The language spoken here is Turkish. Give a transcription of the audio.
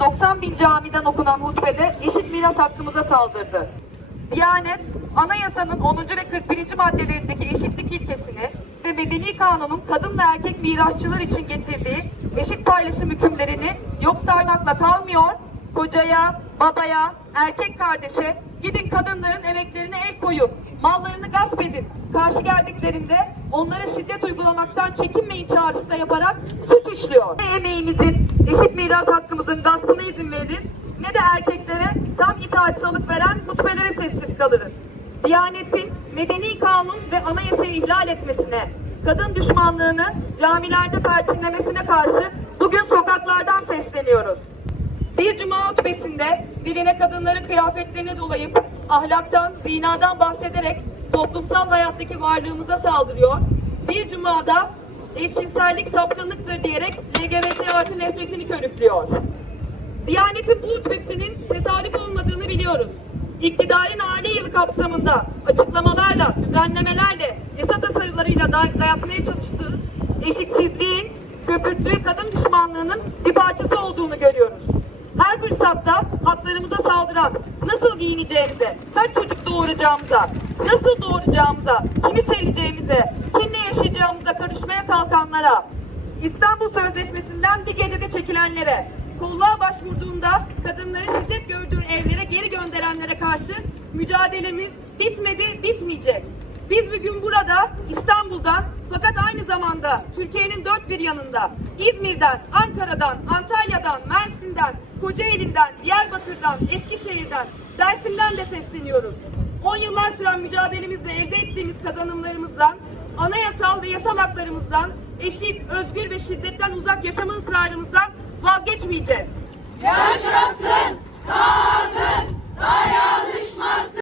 ve 90 bin camiden okunan hutbede eşit miras hakkımıza saldırdı. Diyanet, anayasanın 10. ve 41. maddelerindeki eşitlik ilkesini ve Medeni Kanun'un kadın ve erkek mirasçılar için getirdiği eşit paylaşım hükümlerini yok saymakla kalmıyor, kocaya, babaya, erkek kardeşe gidin kadınların emeklerine el koyun, mallarını gasp edin, karşı geldiklerinde onlara şiddet uygulamaktan çekinmeyin çağrısı da yaparak suç işliyor. Ne emeğimizin, eşit miras hakkımızın gaspına izin veririz, ne de erkeklere tam itaat salık veren hutbelere sessiz kalırız. Diyanetin medeni kanun ve anayasayı ihlal etmesine, kadın düşmanlığını camilerde perçinlemesine karşı bugün sokaklardan sesleniyoruz. Bir cuma hutbesinde diline kadınların kıyafetlerini dolayıp ahlaktan, zinadan bahsederek toplumsal hayattaki varlığımıza saldırıyor. Bir cumada eşcinsellik sapkınlıktır diyerek LGBT artı nefretini körüklüyor. Diyanetin bu hutbesinin tesadüf olmadığını biliyoruz. İktidarın aile yılı kapsamında açıklamalarla, düzenlemelerle, yasa tasarılarıyla day- dayatmaya çalıştığı eşitsizliğin, köpürttüğü kadın düşmanlığının bir parçası olduğunu görüyoruz. Her fırsatta haklarımıza saldıran, nasıl giyineceğimize, kaç çocuk doğuracağımıza, nasıl doğuracağımıza, kimi seveceğimize, kimle yaşayacağımıza karışmaya kalkanlara, İstanbul Sözleşmesi'nden bir gecede çekilenlere, kolluğa başvurduğunda kadınları şiddet gördüğü evlere geri gönderenlere karşı mücadelemiz bitmedi, bitmeyecek. Biz bugün burada İstanbul'dan fakat aynı zamanda Türkiye'nin dört bir yanında İzmir'den, Ankara'dan, Antalya'dan, Mersin'den, Kocaeli'nden, Diyarbakır'dan, Eskişehir'den, Dersim'den de sesleniyoruz. 10 yıllar süren mücadelemizle elde ettiğimiz kazanımlarımızdan, anayasal ve yasal haklarımızdan, eşit, özgür ve şiddetten uzak yaşama ısrarımızdan vazgeçmeyeceğiz. Yaşasın!